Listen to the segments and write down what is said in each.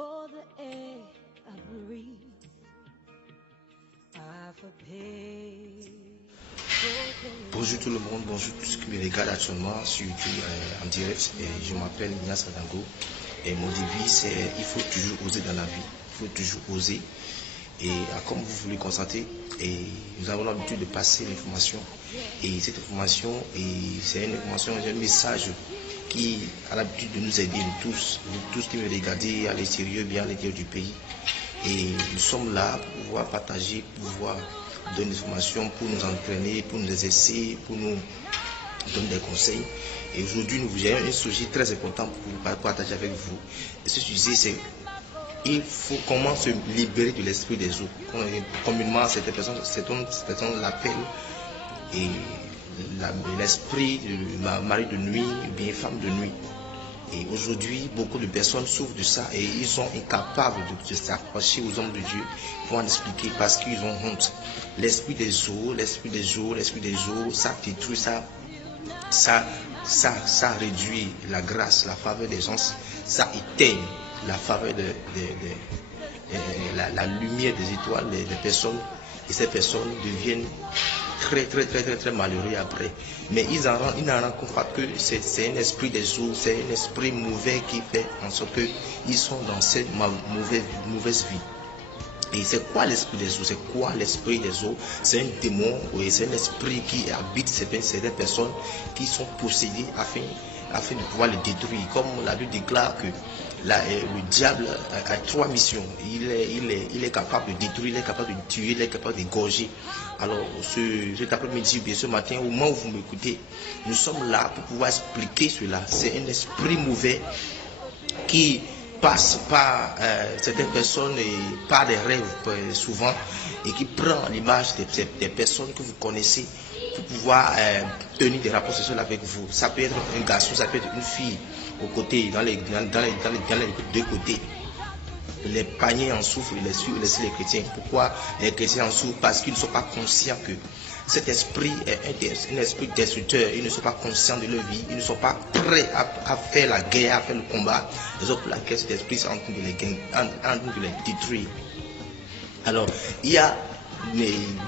for the air I breathe. I've paid. Bonjour tout le monde, bonjour tous ceux qui me regardent actuellement sur YouTube en direct. Et je m'appelle Ignace Adango et mon défi c'est il faut toujours oser dans la vie, il faut toujours oser. Et comme vous voulez constater, et nous avons l'habitude de passer l'information. Et cette information, c'est une information, un message qui a l'habitude de nous aider, nous tous qui me regardez à l'extérieur, bien à l'intérieur du pays. Et nous sommes là pour pouvoir partager, pour pouvoir donner des informations, pour nous entraîner, pour nous exercer, pour nous donner des conseils. Et aujourd'hui, nous avons un sujet très important pour partager avec vous. Et ce sujet, c'est il faut comment se libérer de l'esprit des autres. Communément, cette personne l'appelle l'esprit de mari de nuit, ou bien femme de nuit. Et aujourd'hui, beaucoup de personnes souffrent de ça et ils sont incapables de s'approcher aux hommes de Dieu pour en expliquer parce qu'ils ont honte. L'esprit des eaux, ça détruit, ça réduit la grâce, la faveur des gens, ça éteint la faveur la lumière des étoiles des personnes, et ces personnes deviennent très malheureux après. Mais ils n'en rendent compte que c'est un esprit des eaux, c'est un esprit mauvais qui fait en sorte qu'ils sont dans cette mauvaise vie. Et c'est quoi l'esprit des eaux? C'est quoi l'esprit des eaux? C'est un démon, oui, c'est un esprit qui habite ces personnes qui sont possédées afin de pouvoir les détruire. Comme la Bible déclare que le diable a trois missions. Il est capable de détruire, il est capable de tuer, il est capable d'égorger. Alors cet après-midi ou bien ce matin, au moment où vous m'écoutez, nous sommes là pour pouvoir expliquer cela. C'est un esprit mauvais qui passe par certaines personnes et par des rêves souvent et qui prend l'image des personnes que vous connaissez pour pouvoir tenir des rapports sexuels avec vous. Ça peut être un garçon, ça peut être une fille au côté, dans les deux côtés. Les païens en souffrent, les chrétiens. Pourquoi les chrétiens en souffrent? Parce qu'ils ne sont pas conscients que cet esprit est un esprit destructeur. Ils ne sont pas conscients de leur vie. Ils ne sont pas prêts à faire la guerre, à faire le combat. Les autres, pour laquelle cet esprit est en train de les détruire. Alors, il y a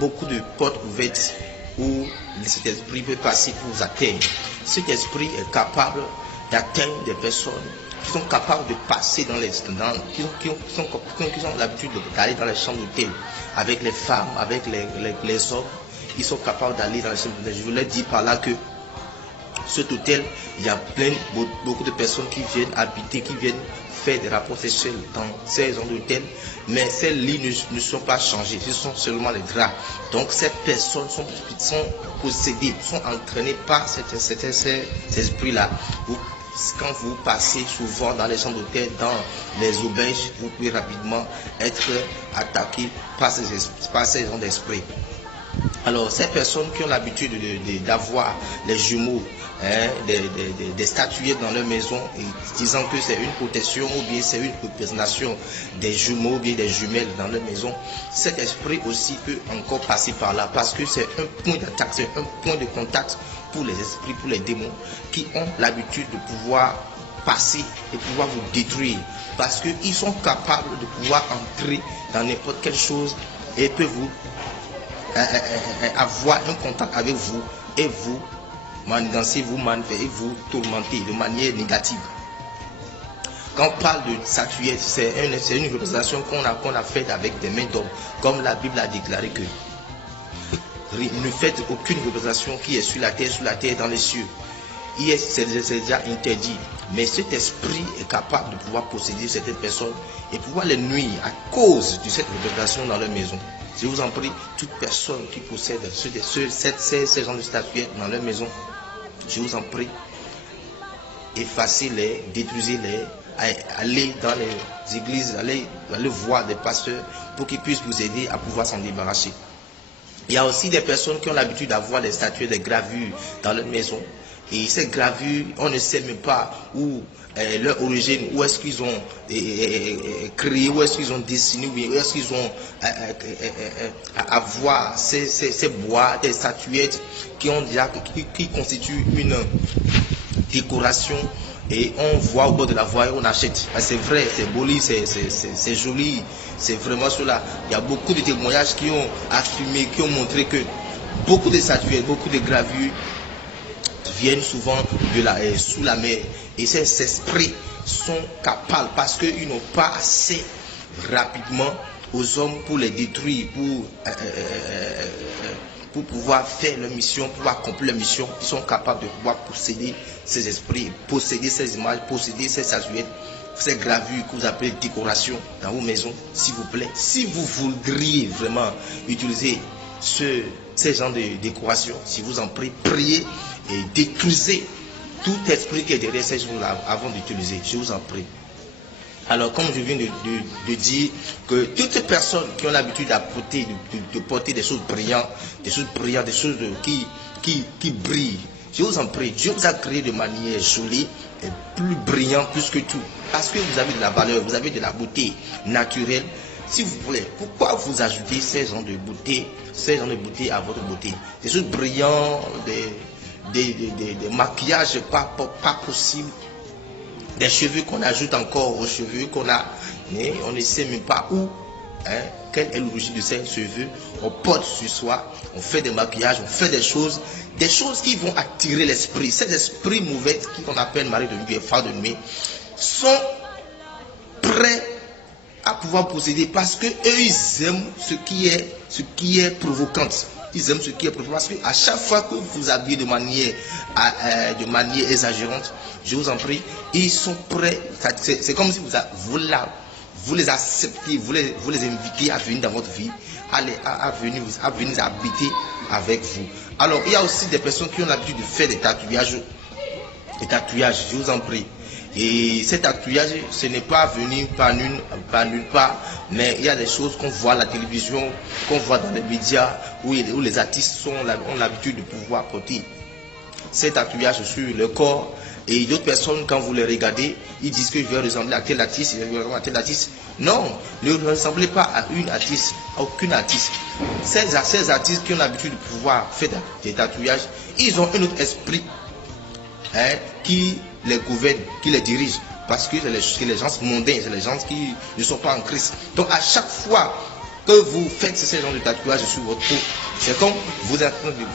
beaucoup de portes ouvertes où cet esprit peut passer pour vous atteindre. Cet esprit est capable d'atteindre des personnes qui sont capables de passer qui ont l'habitude d'aller dans les chambres d'hôtel avec les femmes, avec les hommes. Ils sont capables d'aller dans les chambres d'hôtel. Je voulais dire par là que cet hôtel, il y a beaucoup de personnes qui viennent habiter, qui viennent faire des rapports sexuels dans ces zones d'hôtel, mais ces lits ne sont pas changés, ce sont seulement les draps. Donc ces personnes sont possédées, sont entraînées par cet esprit-là. Quand vous passez souvent dans les chambres d'hôtel, dans les auberges, vous pouvez rapidement être attaqué par ces gens d'esprit. Alors, ces personnes qui ont l'habitude d'avoir les jumeaux, des statuettes dans leur maison, et disant que c'est une protection ou bien c'est une représentation des jumeaux ou bien des jumelles dans leur maison, cet esprit aussi peut encore passer par là parce que c'est un point d'attaque, c'est un point de contact pour les esprits, pour les démons qui ont l'habitude de pouvoir passer et pouvoir vous détruire parce qu'ils sont capables de pouvoir entrer dans n'importe quelle chose et peuvent vous avoir un contact avec vous et vous manigancer, vous manifester et vous tourmenter de manière négative. Quand on parle de statuette, c'est une représentation qu'on a faite avec des mains d'homme, comme la Bible a déclaré que ne faites aucune représentation qui est sur la terre, dans les cieux. C'est déjà interdit. Mais cet esprit est capable de pouvoir posséder certaines personnes et pouvoir les nuire à cause de cette représentation dans leur maison. Je vous en prie, toute personne qui possède ces gens de statuettes dans leur maison, je vous en prie, effacez-les, détruisez-les, allez dans les églises, allez voir des pasteurs pour qu'ils puissent vous aider à pouvoir s'en débarrasser. Il y a aussi des personnes qui ont l'habitude d'avoir des statuettes, des gravures dans leur maison. Et ces gravures, on ne sait même pas où leur origine, où est-ce qu'ils ont créé, où est-ce qu'ils ont dessiné, où est-ce qu'ils ont avoir ces bois, des statuettes qui constituent une décoration et on voit au bord de la voie et on achète. C'est vrai, c'est joli, c'est joli, c'est vraiment cela. Il y a beaucoup de témoignages qui ont affirmé, qui ont montré que beaucoup de statuettes, beaucoup de gravures viennent souvent sous la mer. Et ces esprits sont capables parce qu'ils n'ont pas assez rapidement aux hommes pour les détruire, pour pouvoir faire leur mission, pour accomplir leur mission. Ils sont capables de pouvoir posséder ces esprits, posséder ces images, posséder ces statuettes, ces gravures que vous appelez décoration dans vos maisons, s'il vous plaît. Si vous voudriez vraiment utiliser ces genres de décoration, si vous en priez et détruisez tout esprit qui est derrière ces choses-là avant d'utiliser, je vous en prie. Alors, comme je viens de dire, que toutes les personnes qui ont l'habitude de porter des choses brillantes, des choses qui brillent, je vous en prie, Dieu vous a créé de manière jolie et plus brillante plus que tout. Parce que vous avez de la valeur, vous avez de la beauté naturelle. Si vous voulez, pourquoi vous ajoutez ces genres de beauté à votre beauté? Des choses brillantes, des maquillages pas possibles. Des cheveux qu'on ajoute encore aux cheveux qu'on a, mais on ne sait même pas où, quelle est l'origine de ces cheveux. On porte sur soi, on fait des maquillages, on fait des choses qui vont attirer l'esprit. Ces esprits mauvais qu'on appelle mari de nuit et femme de nuit sont prêts à pouvoir posséder parce que eux ils aiment ce qui est provocant. Ils aiment ce qui est provocant parce qu'à chaque fois que vous vous habillez de manière exagérante, je vous en prie, ils sont prêts. C'est comme si vous les acceptez, vous les invitez à venir dans votre vie, à venir habiter avec vous. Alors, il y a aussi des personnes qui ont l'habitude de faire des tatouages, je vous en prie. Et ces tatouages, ce n'est pas venu par nulle part, mais il y a des choses qu'on voit à la télévision, qu'on voit dans les médias, où les artistes ont l'habitude de pouvoir porter ces tatouages sur le corps. Et d'autres personnes, quand vous les regardez, ils disent que je vais ressembler à tel artiste, Non, ne ressemblez pas à aucune artiste. Ces artistes qui ont l'habitude de pouvoir faire des tatouages, ils ont un autre esprit qui les gouverne, qui les dirige. Parce que c'est les gens mondains, c'est les gens qui ne sont pas en Christ. Donc à chaque fois que vous faites ce genre de tatouage sur votre peau, c'est comme vous êtes en train de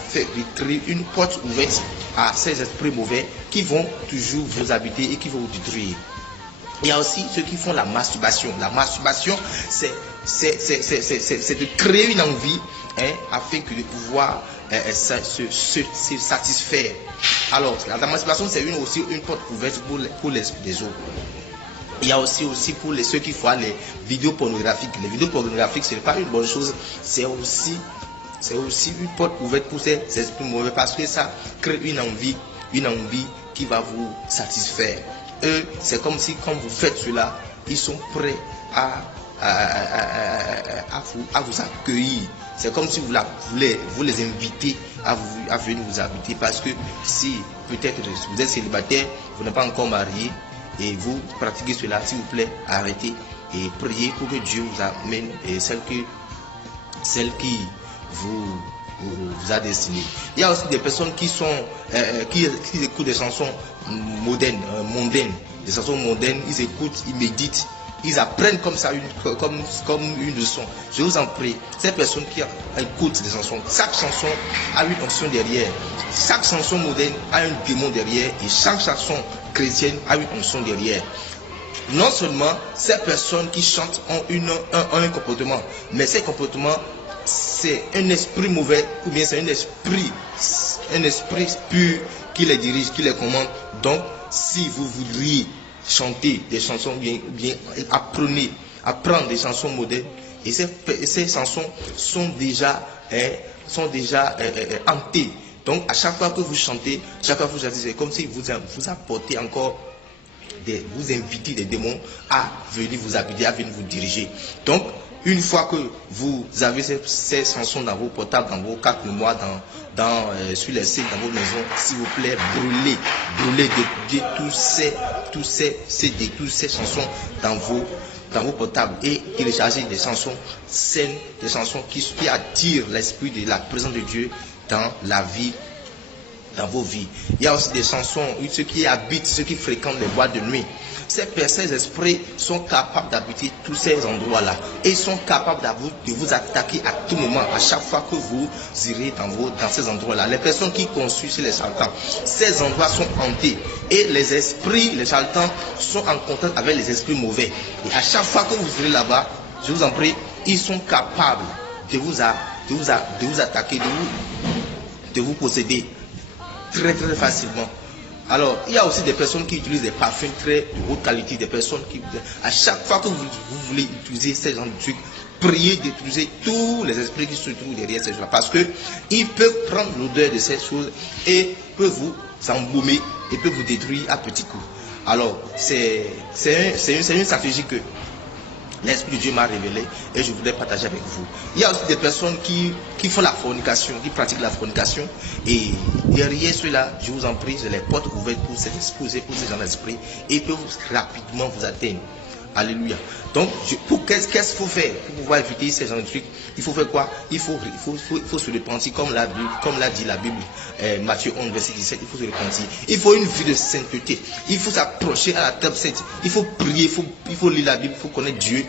créer une porte ouverte à ces esprits mauvais qui vont toujours vous habiter et qui vont vous détruire. Il y a aussi ceux qui font la masturbation. La masturbation, c'est de créer une envie afin que de pouvoir se satisfaire. Alors, la masturbation, c'est aussi une porte ouverte pour les autres. Il y a aussi pour ceux qui font les vidéos pornographiques. Les vidéos pornographiques, ce n'est pas une bonne chose. C'est aussi une porte ouverte pour ces esprits mauvais parce que ça crée une envie qui va vous satisfaire. Eux, c'est comme si quand vous faites cela, ils sont prêts à vous accueillir. C'est comme si vous les invitez à venir vous habiter parce que si peut-être vous êtes célibataire, vous n'êtes pas encore marié et vous pratiquez cela, s'il vous plaît, arrêtez et priez pour que Dieu vous amène celle qui vous a destiné. Il y a aussi des personnes qui écoutent des chansons mondaines, des chansons mondaines, ils écoutent, ils méditent, ils apprennent comme ça comme une leçon. Je vous en prie, ces personnes qui écoutent des chansons, chaque chanson a une onction derrière, chaque chanson mondaine a un démon derrière et chaque chanson chrétienne a une onction derrière. Non seulement ces personnes qui chantent ont un comportement, mais ces comportements, c'est un esprit mauvais ou bien c'est un esprit pur qui les dirige, qui les commande. Donc, si vous voudriez chanter des chansons bien apprendre des chansons modernes, et ces chansons sont déjà hantées. Donc, à chaque fois que vous chantez, c'est comme si vous apportez encore vous invitez des démons à venir vous habiter, à venir vous diriger. Donc, une fois que vous avez ces chansons dans vos portables, dans vos cartes mémoire, sur les sites, dans vos maisons, s'il vous plaît, brûlez toutes ces chansons dans vos portables et téléchargez des chansons saines, des chansons qui attirent l'esprit de la présence de Dieu dans la vie dans vos vies. Il y a aussi des chansons, ceux qui habitent, ceux qui fréquentent les boîtes de nuit. Ces esprits sont capables d'habiter tous ces endroits-là et sont capables de vous attaquer à tout moment, à chaque fois que vous irez dans ces endroits-là. Les personnes qui consultent chez les charlatans, ces endroits sont hantés et les esprits, les charlatans sont en contact avec les esprits mauvais. Et à chaque fois que vous irez là-bas, je vous en prie, ils sont capables de vous attaquer, de vous posséder très très facilement. Alors, il y a aussi des personnes qui utilisent des parfums très de haute qualité, des personnes qui, à chaque fois que vous voulez utiliser ces genres de trucs, priez d'utiliser tous les esprits qui se trouvent derrière ces choses-là, parce qu'ils peuvent prendre l'odeur de ces choses et peuvent vous embaumer et peuvent vous détruire à petits coups. Alors, c'est une stratégie que l'Esprit de Dieu m'a révélé et je voudrais partager avec vous. Il y a aussi des personnes qui font la fornication, qui pratiquent la fornication. Et derrière cela, je vous en prie, je les porte ouvertes pour ces gens d'esprit et ils peuvent rapidement vous atteindre. Alléluia. Donc, qu'est-ce qu'il faut faire pour pouvoir éviter ces gens de trucs? Il faut faire quoi? Il faut se repentir, comme l'a dit la Bible, Matthieu 11, verset 17, il faut se repentir. Il faut une vie de sainteté. Il faut s'approcher à la table sainte. Il faut prier, il faut lire la Bible, il faut connaître Dieu.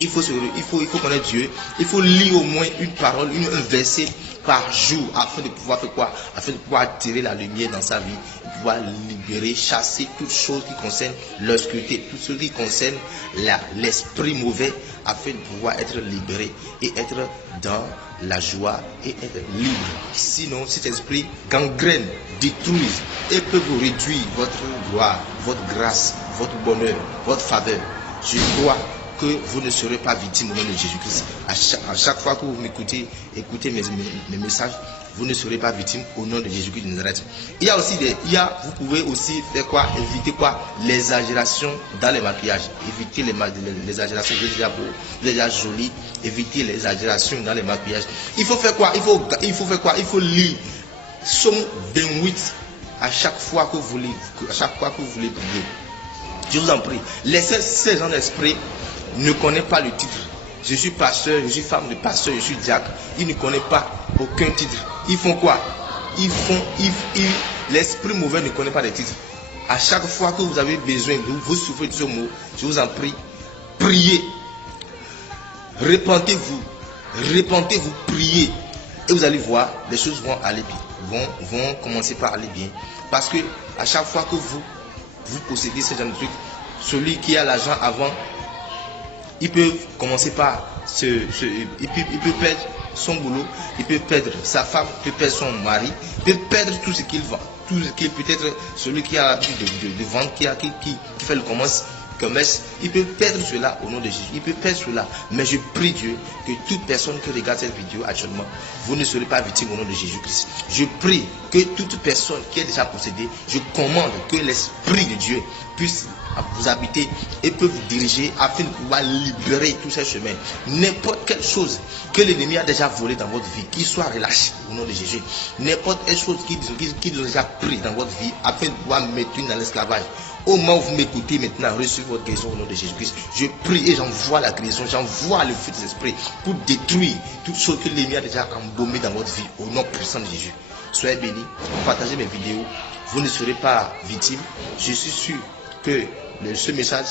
Il faut connaître Dieu. Il faut lire au moins une parole, un verset par jour afin de pouvoir faire quoi? Afin de pouvoir attirer la lumière dans sa vie, de pouvoir libérer, chasser toutes choses qui concernent l'obscurité, tout ce qui concerne l'esprit mauvais, afin de pouvoir être libéré et être dans la joie et être libre. Sinon, cet esprit gangrène, détruise et peut vous réduire votre gloire, votre grâce, votre bonheur, votre faveur. Je crois que vous ne serez pas victime au nom de Jésus-Christ. À chaque fois que vous m'écoutez, écoutez mes messages, vous ne serez pas victime au nom de Jésus-Christ de Nazareth. Vous pouvez aussi faire quoi? Éviter quoi? L'exagération dans les maquillages. Éviter les exagérations. Vous êtes déjà joli. Éviter les exagérations dans les maquillages. Il faut faire quoi? Il faut lire Psaume 28 à chaque fois que vous voulez prier. Je vous en prie. Laissez ces gens d'esprit ne connaissent pas le titre. Je suis pasteur, je suis femme de pasteur, je suis diacre. Ils ne connaissent pas aucun titre. Ils font quoi? L'esprit mauvais ne connaît pas les titres. À chaque fois que vous avez besoin de vous souffrir de ce mot, je vous en prie, priez. Repentez-vous, priez. Et vous allez voir, les choses vont aller bien. Vont commencer par aller bien. Parce que à chaque fois que vous possédez ce genre de trucs, celui qui a l'argent avant, il peut commencer par il peut perdre son boulot, il peut perdre sa femme, il peut perdre son mari, il peut perdre tout ce qu'il vend, tout ce qui peut-être celui qui a l'habitude de vendre, qui fait le commerce, il peut perdre cela au nom de Jésus, il peut perdre cela. Mais je prie Dieu que toute personne qui regarde cette vidéo actuellement, vous ne serez pas victime au nom de Jésus-Christ. Je prie que toute personne qui est déjà possédée, je commande que l'Esprit de Dieu puisse vous habiter et peut vous diriger afin de pouvoir libérer tous ces chemins. N'importe quelle chose que l'ennemi a déjà volé dans votre vie, qu'il soit relâché au nom de Jésus. N'importe quelle chose qu'il a déjà pris dans votre vie afin de pouvoir mettre dans l'esclavage. Au moment où vous m'écoutez maintenant, recevez votre guérison au nom de Jésus-Christ. Je prie et j'envoie la guérison, j'envoie le feu des esprits pour détruire toute chose que l'ennemi a déjà embaumé dans votre vie au nom puissant de Jésus. Soyez bénis, partagez mes vidéos, vous ne serez pas victime. Je suis sûr que ce message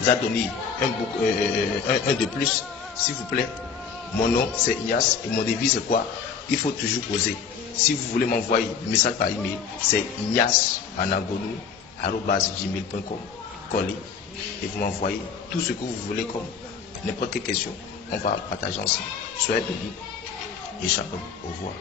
vous a donné un de plus. S'il vous plaît, mon nom c'est Ignace et mon devise c'est quoi? Il faut toujours poser. Si vous voulez m'envoyer un message par email, c'est ignaceanagonu@gmail.com. Collez et vous m'envoyez tout ce que vous voulez comme n'importe quelle question. On va partager ensemble. Soyez bénis et shalom. Au revoir.